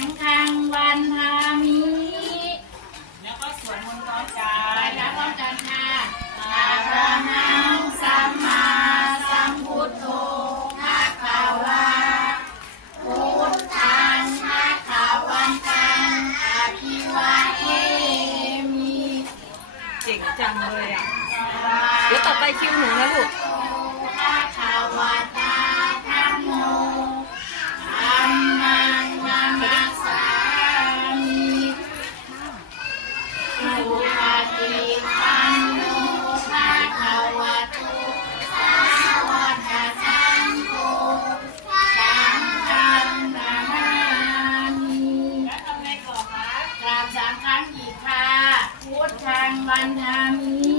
งฆังวันทามิแล้วก็สวดมนต์ตอนเช้แล้วก็ตอนเช้าอาระหังสัมมาสัมพุทโธภะคะวะพุทธังภะคะวันตังอะภิวาเอมิเจ๋งจังเลยอะเดี๋ยวต่อไปคิวหนูนะลูก ทธังวันทามิ